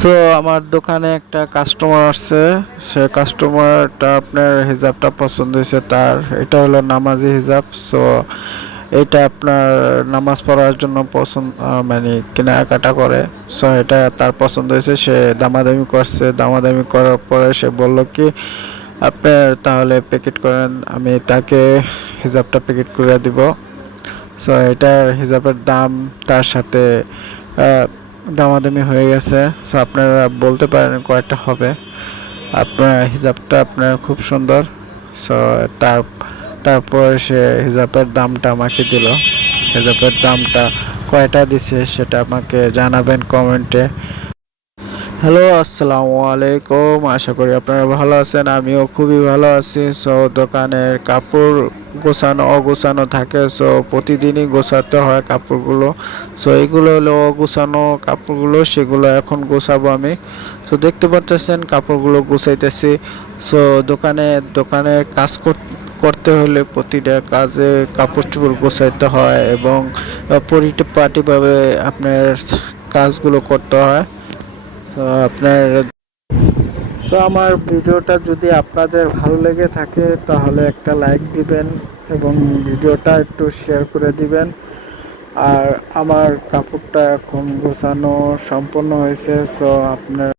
So আমার দোকানে একটা কাস্টমার আসছে। সে কাস্টমারটা আপনার হিজাবটা পছন্দ হয়েছে তার। এটা হলো নামাজি হিজাব। সো এটা আপনার নামাজ পড়ার জন্য পছন্দ, মানে কেনাকাটা করে। সো এটা তার পছন্দ হয়েছে, সে দামাদামি করছে। দামাদামি করার পরে সে বলল কি আপনার তাহলে প্যাকেট করেন, আমি তাকে হিজাবটা প্যাকেট করে দিব। সো এটার হিজাবের দাম তার সাথে দামাদামি হয়ে গেছে। সো আপনারা বলতে পারেন কয়টা হবে। আপনার হিজাবটা আপনার খুব সুন্দর। সো তারপর সে হিজাবের দামটা আমাকে দিল। হিজাবের দামটা কয়টা দিছে সেটা আমাকে জানাবেন কমেন্টে। হ্যালো, আসসালামু আলাইকুম। আশা করি আপনারা ভালো আছেন, আমিও খুবই ভালো আছি। সো দোকানের কাপড় গোছানো অগোছানো থাকে, সো প্রতিদিনই গোছাতে হয় কাপড়গুলো। সো এগুলো হলো অগোছানো কাপড়গুলো, সেগুলো এখন গোছাবো আমি। সো দেখতে পাচ্ছেন কাপড়গুলো গুছাইতেছি। সো দোকানের কাজ করতে হলে প্রতিটা কাজে কাপড় চোপড় গোছাইতে হয় এবং পরিপাটিভাবে আপনার কাজগুলো করতে হয়। সো আমার ভিডিওটা যদি আপনাদের ভালো লেগে থাকে তাহলে একটা লাইক দিবেন এবং ভিডিওটা একটু শেয়ার করে দিবেন। আর আমার কাপড়টা এখন গোছানো সম্পূর্ণ হয়েছে। সো আপনার